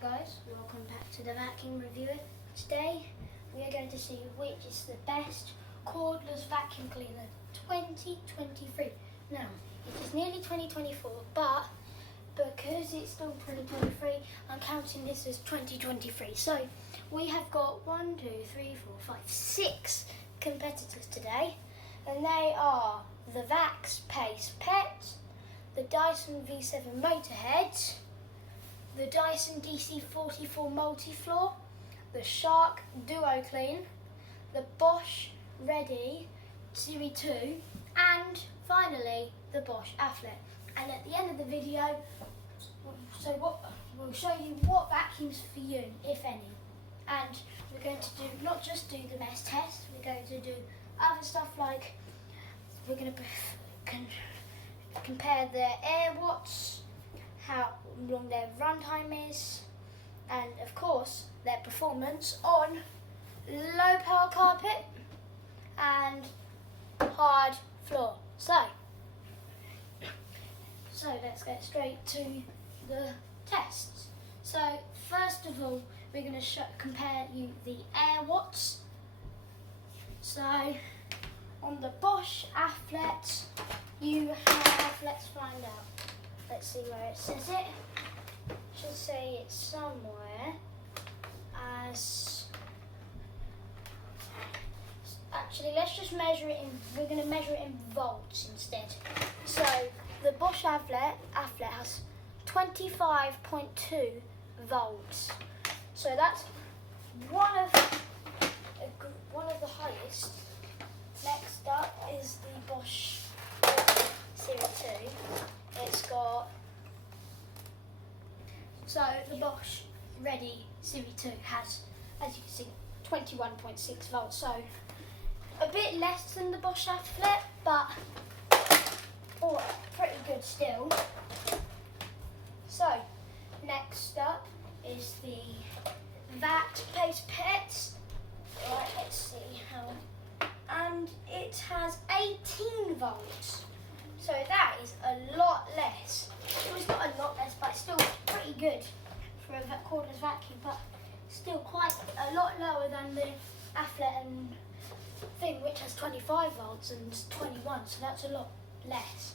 Hello guys, welcome back to the vacuum reviewer. Today we are going to see which is the best cordless vacuum cleaner 2023. Now, it is nearly 2024, but because it's still 2023, I'm counting this as 2023. So we have got 6 competitors today, and they are the Vax Pace Pet, the Dyson V7 Motorhead, the Dyson DC44 Multi-Floor, the Shark Duo Clean, the Bosch Ready Series 2, and finally the Bosch Afflet. And at the end of the video, we'll show you what vacuums for you, if any. And we're going to not just do the mess test, we're going to do other stuff like we're going to compare their air watts, how long their runtime is, and of course their performance on low power carpet and hard floor. So let's get straight to the tests. So first of all, we're going to compare you the air watts. So on the Bosch Afflet, you have, let's find out. Let's see where it says it. Should say it's somewhere as. Actually, let's just measure it in. We're going to measure it in volts instead. So the Bosch Afflet has 25.2 volts. So that's one of the highest. Next up is the Bosch Series 2. It's got, so the Bosch Ready Series 2 has, as you can see, 21.6 volts, so a bit less than the Bosch Afflet, but pretty good still. So next up is the Vax Pace Pets. Right, let's see how, and it has 18 volts. So that is a lot less. Well, it's not a lot less, but it's still pretty good for a cordless vacuum, but still quite a lot lower than the Afflet and thing, which has 25 volts and 21, so that's a lot less.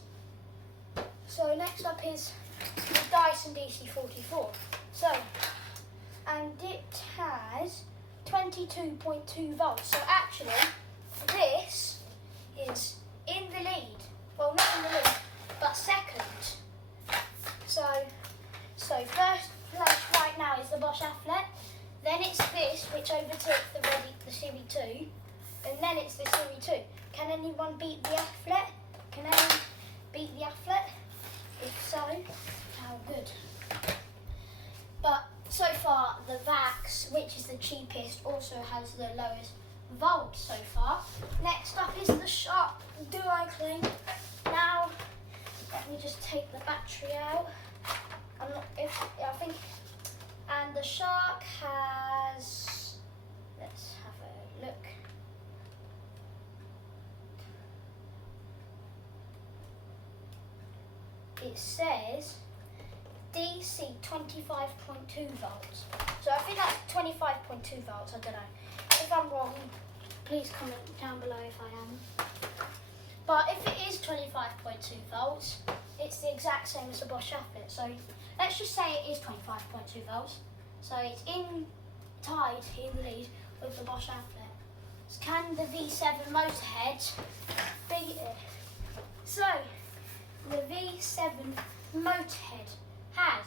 So next up is the Dyson DC44. So, and it has 22.2 volts. So actually, this is in the lead. Well, not in the lead, but second. So first place right now is the Bosch Afflet. Then it's this, which overtook the Series 2, and then it's the Series 2. Can anyone beat the Afflet? Can anyone beat the Afflet? If so, how good. But so far, the Vax, which is the cheapest, also has the lowest volts so far. Next up is the Shark Duo Clean. Now, let me just take the battery out. And the Shark has, let's have a look. It says DC 25.2 volts. So I think that's 25.2 volts, I don't know. If I'm wrong, please comment down below if I am. But if it is 25.2 volts, it's the exact same as the Bosch Afflet. So let's just say it is 25.2 volts. So it's tied in the lead with the Bosch Afflet. Can the V7 Motorhead beat it? So the V7 Motorhead has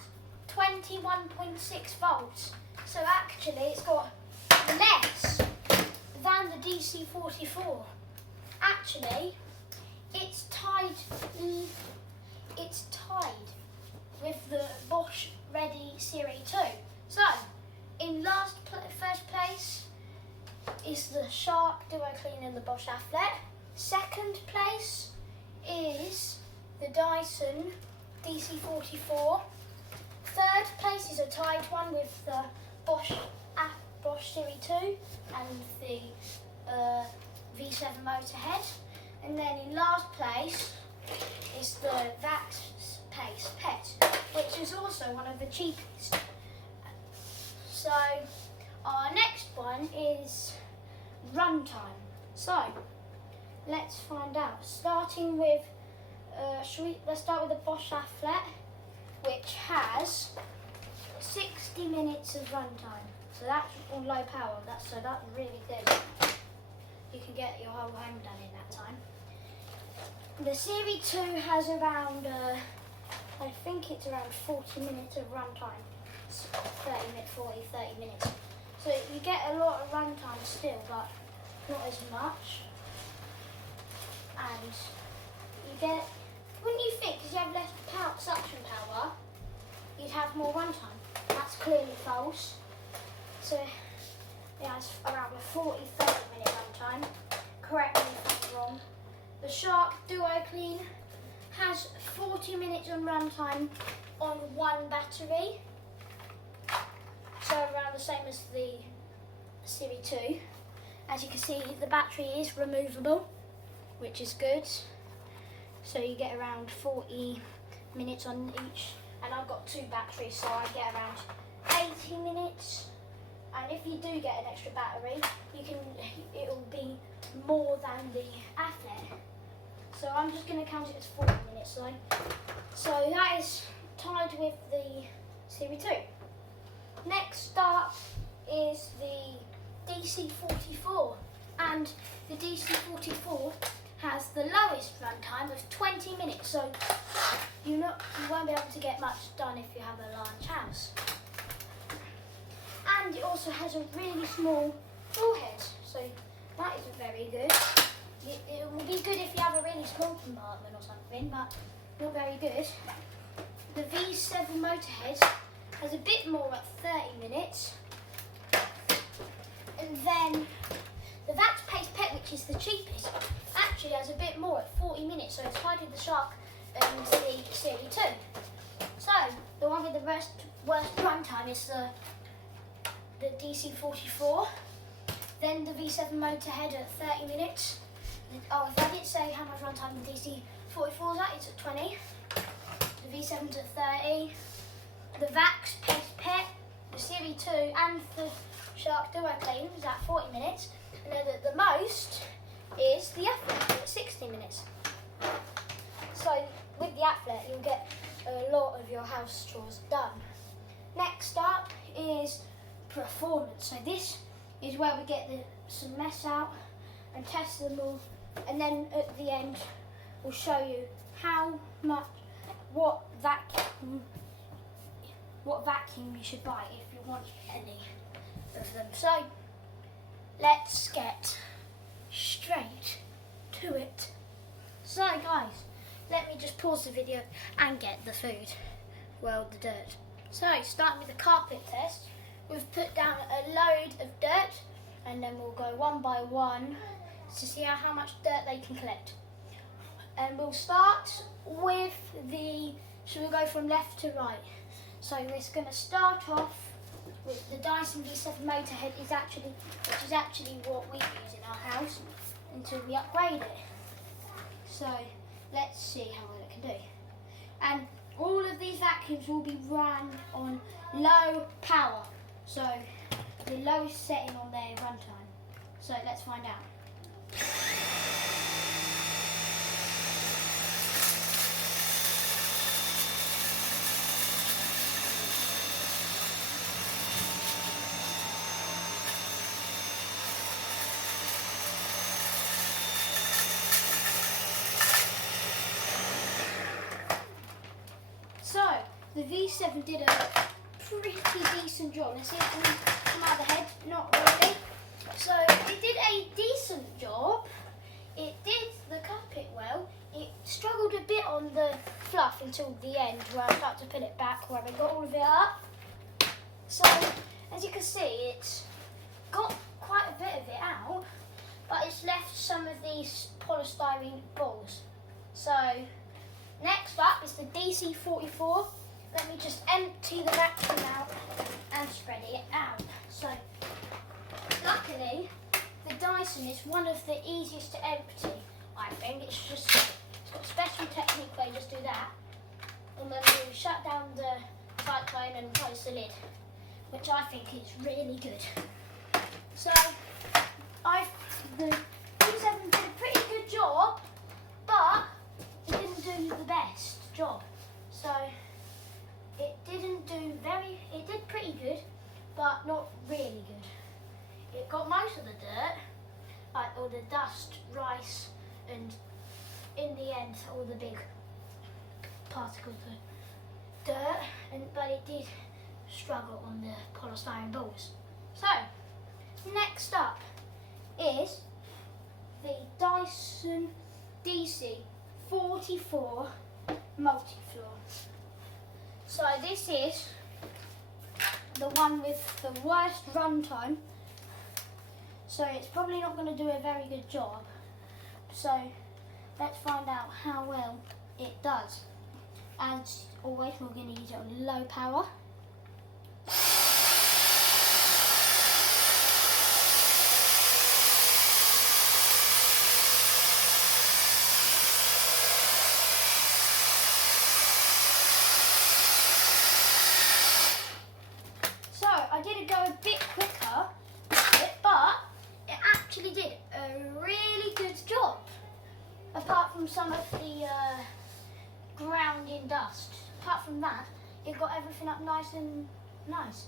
21.6 volts. So actually it's got less than the DC44. Actually, it's tied with the Bosch Ready Series 2. So, in first place is the Shark Duo Clean and the Bosch Afflet. Second place is the Dyson DC44. Third place is a tied one with the Bosch Series 2 and the V7 Motorhead. And then in last place is the Vax Pace Pet, which is also one of the cheapest. So our next one is runtime. So let's find out. Starting with, let's start with the Bosch Afflet, which has 60 minutes of runtime. So that's on low power. That's really good. You can get your whole home done in that time. The Series 2 has around, I think it's around 40 minutes of runtime. 30 minutes. So you get a lot of runtime still, but not as much. And you get, wouldn't you think, because you have less suction power, you'd have more runtime? That's clearly false. So it has around a 40-30 minute runtime. Correct me if I'm wrong. The Shark Duo Clean has 40 minutes on runtime on one battery. So around the same as the Series 2. As you can see, the battery is removable, which is good. So you get around 40 minutes on each. And I've got 2 batteries, so I get around 80 minutes. And if you do get an extra battery, it'll be more than the Afflet. So I'm just going to count it as 40 minutes. So that is tied with the Series 2. Next up is the DC44, and the DC44 has the lowest runtime of 20 minutes, so you won't be able to get much done if you have a large house. And it also has a really small forehead, so that isn't very good. It will be good if you have a really small compartment or something, but not very good. The V7 Motorhead has a bit more at 30 minutes. And then the Vax Pace Pet, which is the cheapest, actually has a bit more at 40 minutes, so it's tied with the Shark and the Series 2. So the one with the worst runtime is the DC44, then the V7 Motorhead at 30 minutes. Oh, if I didn't say how much runtime the DC44 is at, it's at 20. The V7's at 30. The Vax Pace Pet, the Series 2 and the Shark Duo Clean is at 40 minutes. And then the most is the Afflet at 60 minutes. So with the Afflet you'll get a lot of your house chores done. Next up is performance. So this is where we get some mess out and test them all, and then at the end we'll show you what vacuum you should buy if you want any of them. So let's get straight to it. So guys, let me just pause the video and get the food, well, the dirt. So starting with the carpet test, we've put down a load of dirt and then we'll go one by one to see how much dirt they can collect. And we'll start with so we'll go from left to right. So we're going to start off with the Dyson V7 Motorhead, which is actually what we use in our house until we upgrade it. So let's see how well it can do. And all of these vacuums will be run on low power, so the lowest setting on their runtime. So let's find out. So the V7 did a pretty decent job. Let's see if it can come out of the head. Not really. So it did a decent job. It did the carpet well. It struggled a bit on the fluff until the end where I started to put it back where I got all of it up. So as you can see, it's got quite a bit of it out, but it's left some of these polystyrene balls. So next up is the DC44. Let me just empty the vacuum out and spread it out. So luckily, the Dyson is one of the easiest to empty, I think. It's got a special technique where you just do that. And then you shut down the cyclone and close the lid, which I think is really good. So the V7 did a pretty good job, but it didn't do the best job. So it did pretty good, but not really good. It got most of the dirt, like all the dust, rice, and in the end all the big particles of dirt, but it did struggle on the polystyrene balls. So next up is the Dyson DC 44 multi-floor. So this is the one with the worst runtime, so it's probably not going to do a very good job. So let's find out how well it does. As always, we're going to use it on low power. So I did it go a bit quicker, but it actually did a really good job, apart from some of the ground in dust. Apart from that, it got everything up nice and nice.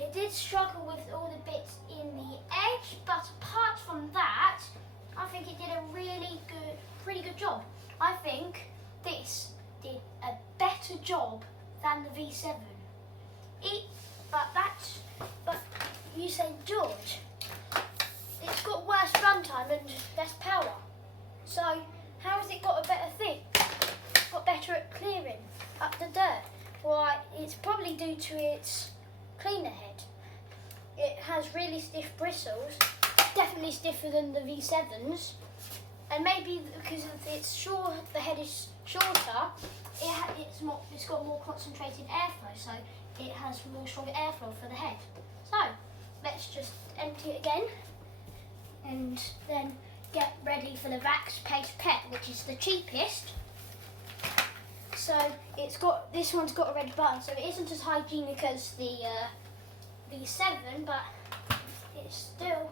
It did struggle with all the bits in the edge, but apart from that, I think it did a pretty good job. I think this did a better job than the V7. But you say, George, it's got worse runtime and less power. So how has it got a better thing? Got better at clearing up the dirt? Why, it's probably due to its cleaner head. It has really stiff bristles, definitely stiffer than the V7s, and maybe because the head is shorter, it's got more concentrated airflow, so it has more stronger airflow for the head. So let's just empty it again, and then get ready for the Vax Paste Pet, which is the cheapest. So this one's got a red button, so it isn't as hygienic as the V7, but it's still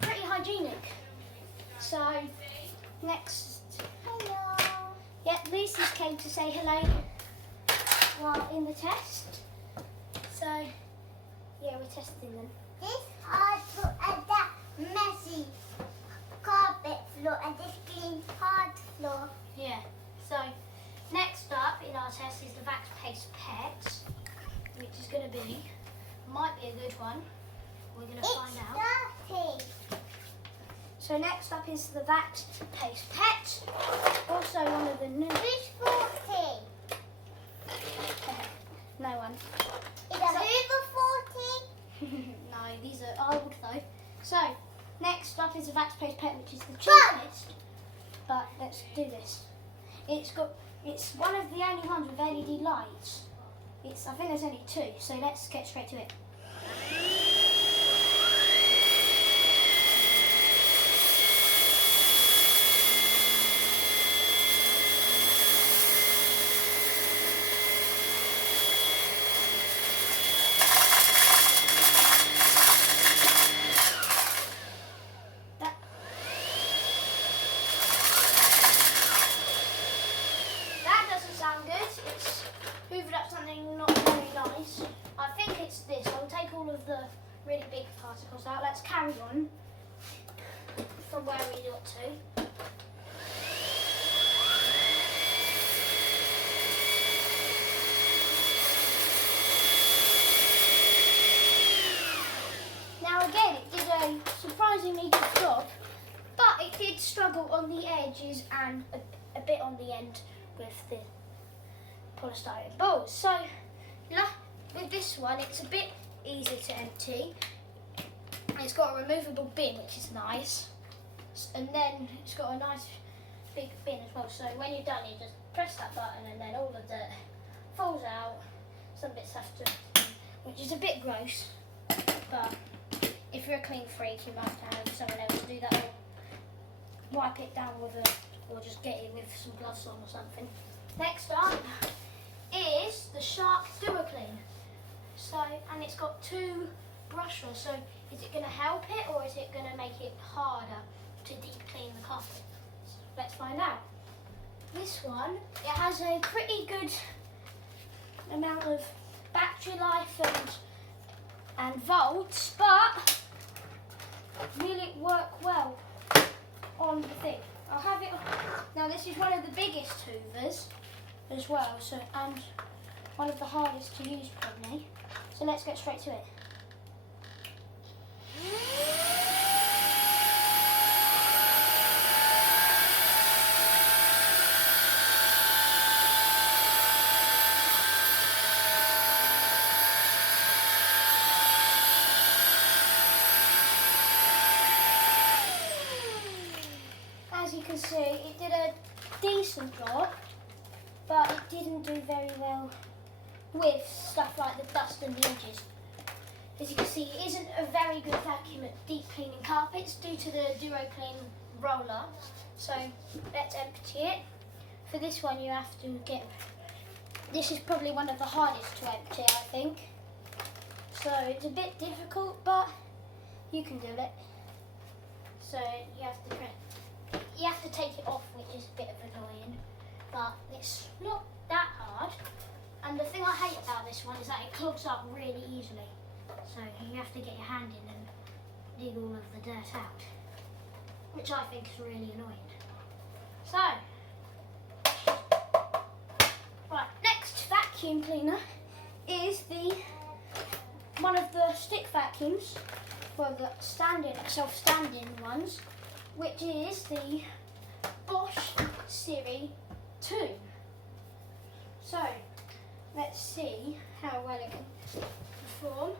pretty hygienic. So next, hello. Yeah, Lucy's came to say hello while in the test. So yeah, we're testing them. This hard floor and that messy carpet floor and this clean hard floor. Yeah. So next up in our test is the Vax Paste Pet, which is going to might be a good one. We're going to find out. Dirty. So next up is the Vax Paste Pet, also one of the new. Who's 40? No one. Is a Hoover 40? No, these are old though. So next up is the Vax Paste Pet, which is the cheapest. But let's do this. It's one of the only ones with LED lights. I think there's only two, so let's get straight to it. That doesn't sound good. It's hoovered up something not very nice. I think it's this. I'll take all of the really big particles out. Let's carry on from where we got to. Now again, it did a surprisingly good job, but it did struggle on the edges and a bit on the end with the polystyrene balls. So with this one, it's a bit easier to empty. It's got a removable bin, which is nice, and then it's got a nice big bin as well. So when you're done, you just press that button, and then all the dirt falls out. Some bits have to, which is a bit gross, but if you're a clean freak, you might have someone else do that, or wipe it down with or just get it with some gloves on or something. Next up is the Shark Duoclip. it's got 2 brush rollers, so is it going to help it or is it going to make it harder to deep clean the carpet? Let's find out. This one, it has a pretty good amount of battery life and volts, but will it work well on the thing? I'll have it. Now this is one of the biggest hoovers as well, so and one of the hardest to use probably. So let's get straight to it. As you can see, it did a decent job, but it didn't do very well with stuff like the dust and the edges. As you can see, it isn't a very good vacuum at deep cleaning carpets due to the DuroClean roller. So let's empty it. For this one you have to get, this is probably one of the hardest to empty, I think. So it's a bit difficult, but you can do it. So you have to take it off, which is a bit of annoying, but it's not that hard. And the thing I hate about this one is that it clogs up really easily. So you have to get your hand in and dig all of the dirt out, which I think is really annoying. So, right, next vacuum cleaner is one of the stick vacuums, for the self-standing ones, which is the Bosch Series 2. So, let's see how well it can perform.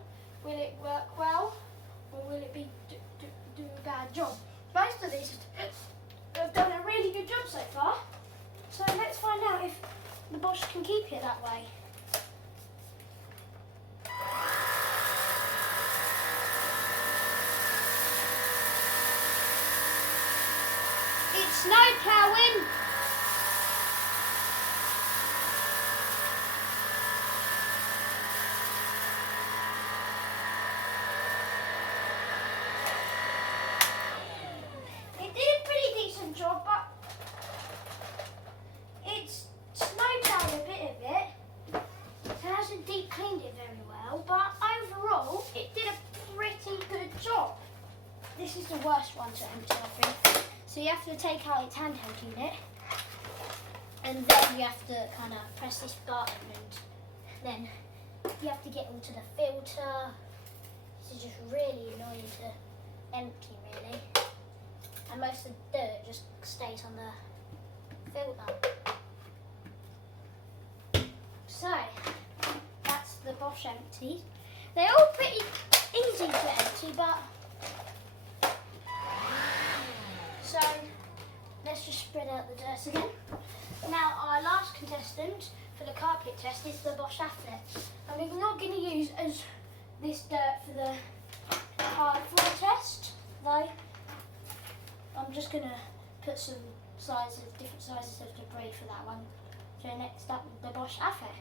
Will it work well, or will it do a bad job? Most of these have done a really good job so far. So let's find out if the Bosch can keep it that way. It's snow ploughing. It did a pretty decent job, but it's snow plowed a bit of it. It hasn't deep cleaned it very well, but overall it did a pretty good job. This is the worst one to empty, I think. So you have to take out its handheld unit, and then you have to kind of press this button, and then you have to get onto the filter. This is just really annoying to empty, really. And most of the dirt just stays on the filter. So, that's the Bosch empty. They're all pretty easy to empty, but so let's just spread out the dirt again. Now our last contestant for the carpet test is the Bosch Afflet. And we're not going to use this dirt for the hard floor test, though. I'm just going to put some different sizes of debris for that one. So next up, the Bosch Afflet.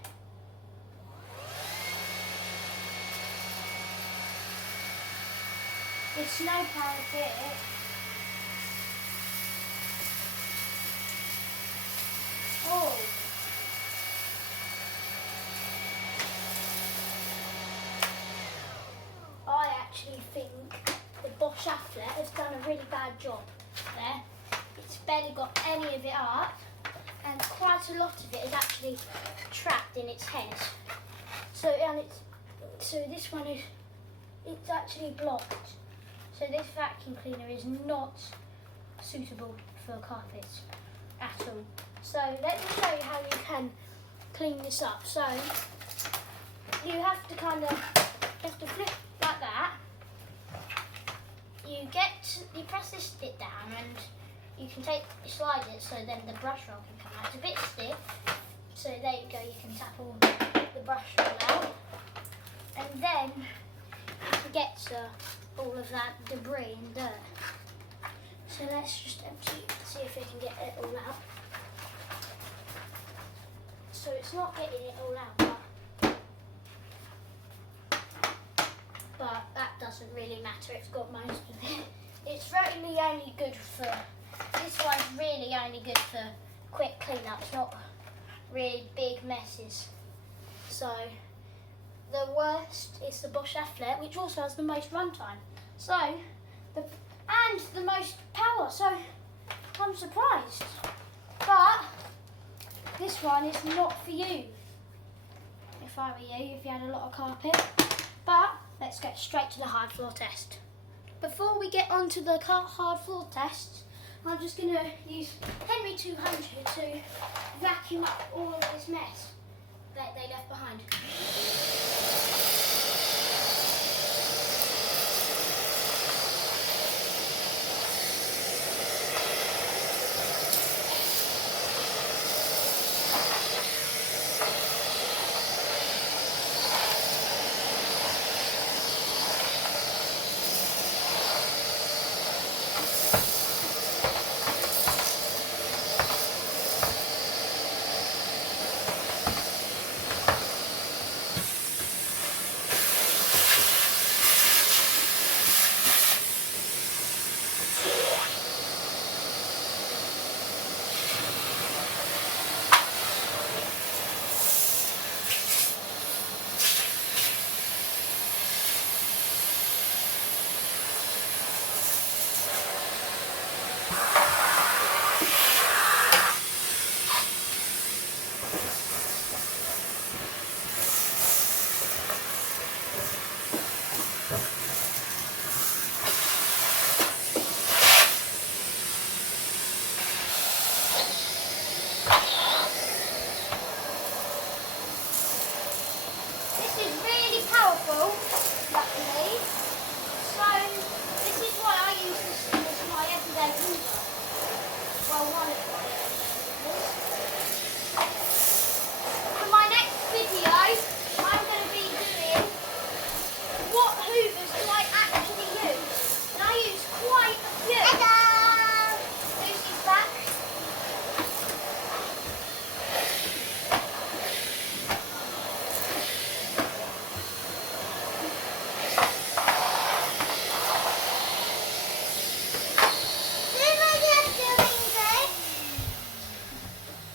It's snow plowed a bit. Oh. I actually think the Bosch Afflet has done a really bad job there. It's barely got any of it up, and quite a lot of it is actually trapped in its head. So this one it's actually blocked. So this vacuum cleaner is not suitable for carpets at all. So let me show you how you can clean this up. So you have to flip like that. You press this bit down, and you can slide it so then the brush roll can come out. It's a bit stiff, so there you go. You can tap all the brush roll out, and then you can get all of that debris and dirt. So let's just empty, see if we can get it all out. So it's not getting it all out, but doesn't really matter. It's got most of it. It's really only good for, this one's really only good for quick cleanups, not really big messes. So the worst is the Bosch Afflet, which also has the most runtime. So and the most power. So I'm surprised. But this one is not for you. If I were you, if you had a lot of carpet. But let's get straight to the hard floor test. Before we get onto the hard floor test, I'm just going to use Henry 200 to vacuum up all of this mess that they left behind. For my next video, I'm going to be doing what hoovers do I actually use. And I use quite a few. Hello! Lucy's back.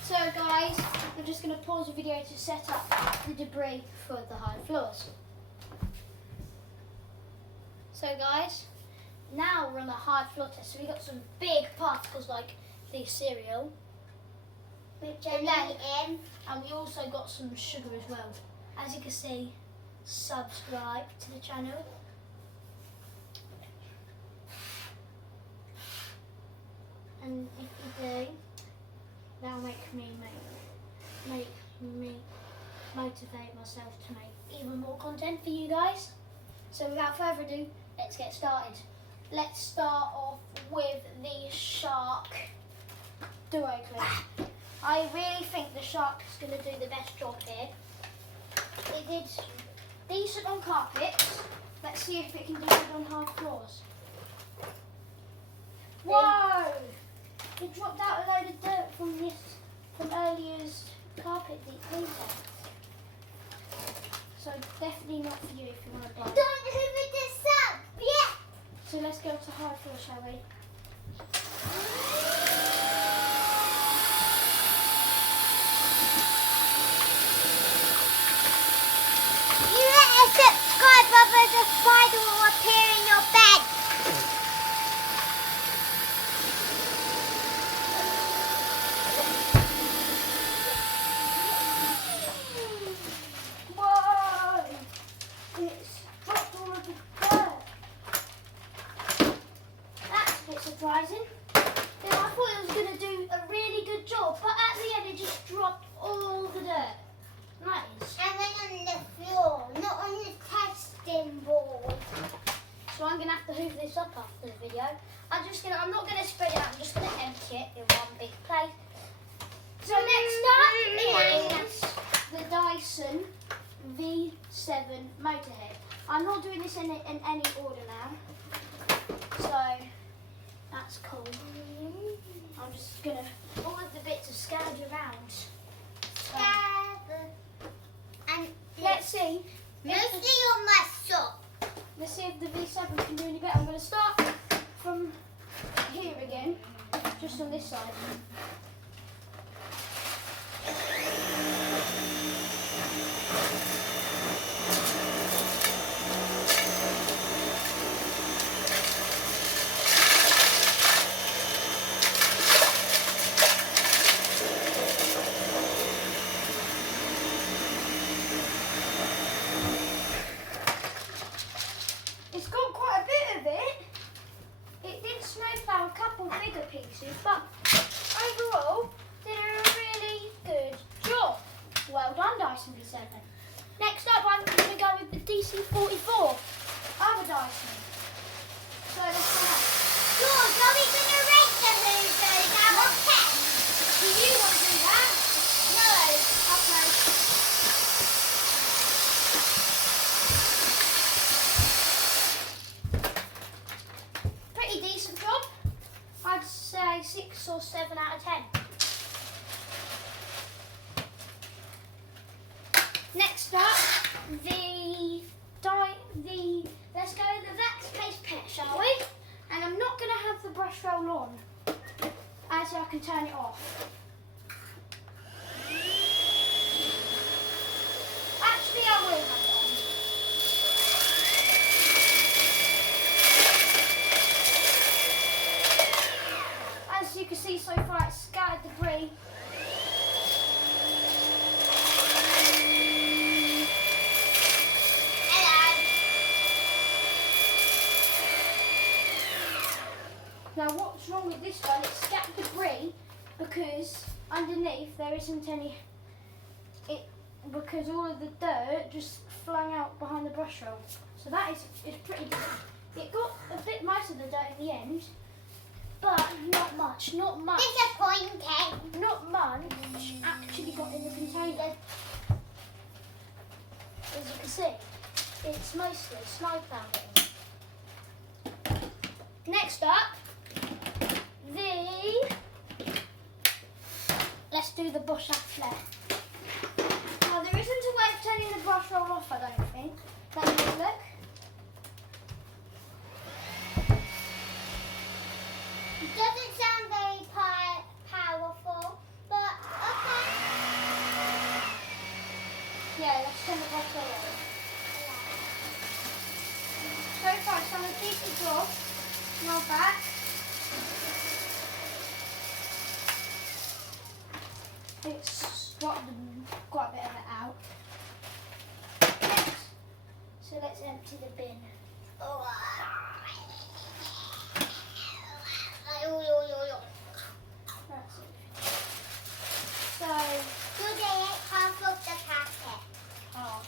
So guys, I'm just going to pause the video to set up the debris for the hard floors. So guys, now we're on the hard floor test. So we got some big particles like the cereal, and we also got some sugar as well. As you can see, subscribe to the channel. And if you do, that'll make me motivate myself to make even more content for you guys. So without further ado, let's get started. Let's start off with the shark duo clip. I really think the shark is going to do the best job here. It did decent on carpets. Let's see if it can do it on hard floors. Whoa! It dropped out a load of dirt from earlier's carpet deep clean test. So definitely not for you if you want to buy. Don't hoover this up! Yeah! So let's go to hard floor, shall we? You let a subscribe, otherwise a spider will appear in your bed. Whoa! It's dropped all of the dirt. That's a bit surprising. Yeah, I thought it was going to do a really good job, but at the end it just dropped all the dirt. Nice. And then on the floor, not on the testing board. So I'm going to have to hoover this up after the video. I'm not going to spread it out, I'm just going to empty it in one big place. So next up is the Dyson V7 Motorhead. I'm not doing this in any order now. So that's cool. I'm just going to, all of the bits are scattered around. So, And let's see. mostly on my sock. Let's see if the V7 can do any better. I'm going to start from here again, just on this side. It's got quite a bit of it. It did snowplow a couple bigger pieces, but overall did a really good job. Well done, Dyson V7. Next up, I'm going to go with the DC44 other Dyson. So let's go ahead. George, are we going to rate the Hoovers out of 10? Do you want to do that? No. Okay. Pretty decent job. I'd say 6 or 7 out of 10. Next up, let's go with the Vax Pace Pet, shall we? And I'm not going to have the brush roll on, as I can turn it off. Actually, I will have it on. As you can see so far, it's scattered debris. Now what's wrong with this one, it's scattered debris because underneath there isn't any, because all of the dirt just flung out behind the brush roll. So that is pretty good. It got a bit most of the dirt in the end, but not much. Disappointing. Not much actually got in the container. As you can see, it's mostly snowplow. Next up, let's do the Bosch Affleck. Now there isn't a way of turning the brush roll off, I don't think. Let me have a look. It doesn't sound very powerful, but okay. Yeah, let's turn the brush roll on. So far it's done a decent job. Now back. It's got quite a bit of it out. So let's empty the bin. That's it. So, Good, I ate half of the packet. half.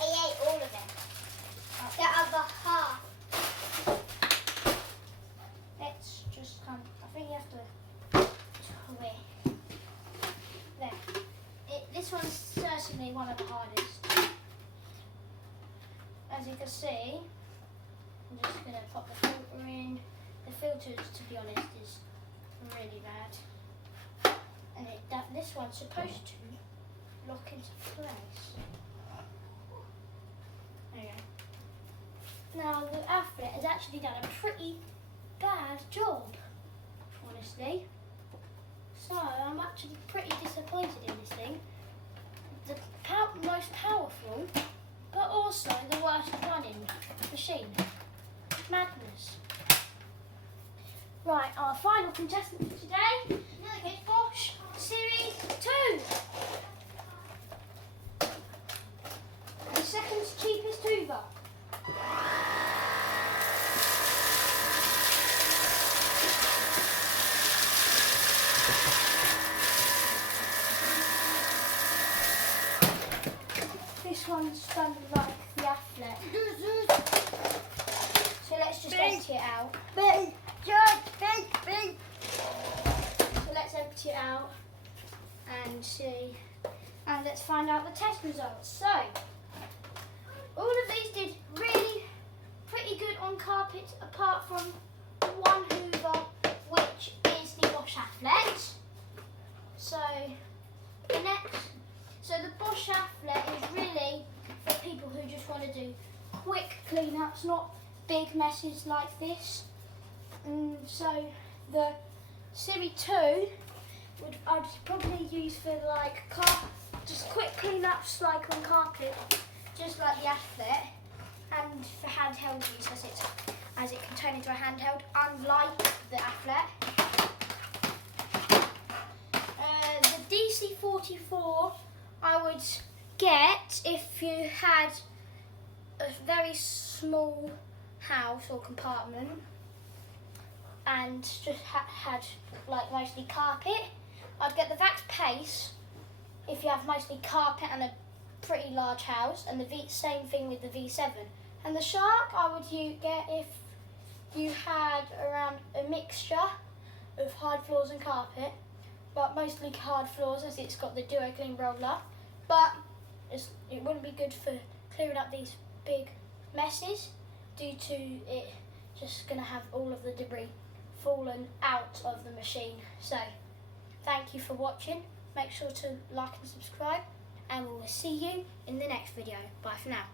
I ate all of it. The other half. Let's just I think you have to twist. There. This one's certainly one of the hardest. As you can see, I'm just going to pop the filter in. The filter, to be honest, is really bad. And this one's supposed to lock into place. There you go. Now, the Affleck has actually done a pretty bad job, honestly. So I'm actually pretty disappointed in this thing. The most powerful, but also the worst running machine. Madness. Right, our final contestant for today is Bosch Series 2. The second cheapest Hoover. This one's done like the Affleck. So let's just empty it out. So let's empty it out and see. And let's find out the test results. So, all of these did really pretty good on carpet apart from one Hoover, which is the Bosch Affleck. So, the Bosch Affleck is really for people who just want to do quick cleanups, not big messes like this. So the Series 2 I'd probably use for like just quick cleanups like on carpet, just like the Athlete, and for handheld use as it can turn into a handheld, unlike the Athlete. The DC44 I would get if you had a very small house or compartment and just had like mostly carpet. I'd get the Vax Pace if you have mostly carpet and a pretty large house, and the same thing with the V7. And the Shark I would get if you had around a mixture of hard floors and carpet, but mostly hard floors as it's got the Duo Clean roller. But it wouldn't be good for clearing up these big messes due to it just going to have all of the debris fallen out of the machine. So thank you for watching. Make sure to like and subscribe, and we will see you in the next video. Bye for now.